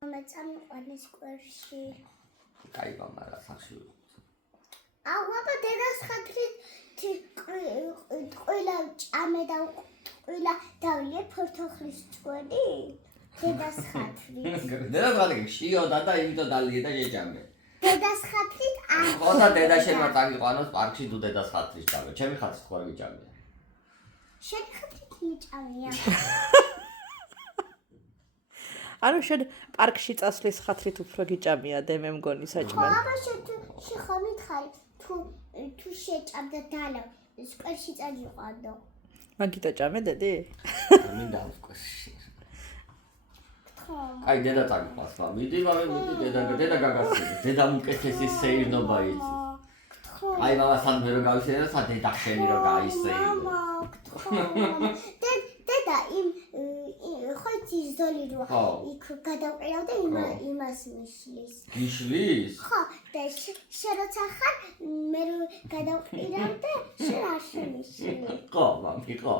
მეწამიყვანის კვერში. კაი მამარა სახში აბა დედას ხათრით ყვილა ჭამე და ყვილა დავლიე ფორთოხლის წვენი დედას ხათრით დედას ხათრით შიოდა და იმითო დალიე და შეჭამე დედას ხათრით ხო და დედა შემა წაგიყვანოს პარკში თუ დედას ხათრით ჭამე ჩემი ხათრით ხო არ გიჭამია შენი ხათრით მიჭამია ანუ შენ პარკში წასვლის ხათრით უფრო გიჭამია დე მე მგონი საჭმელი. ხო, აბა შეხარ მითხარი თუ შეჭამდა დალა სკვერში წაგიყვანო. მაგიტო ჭამე დედი? მინდა სკვერში. აი დედა წაგიყვანს რა. მიდი დედა გაგასწრები. დედა უკეთესი სეირნობა იცი. აი მამა სანდრო გავისეირნო და დედა შენი რო გაისეირნო. დედა იმ ხო იცი ზოლი რო იქ გადავყირავდა იმას მიშლის. გიშლის? ხო, და შენ როცა ხარ მე რო გადავყირავდა შენ არ შემიშლი. ხო, მამი, ხო.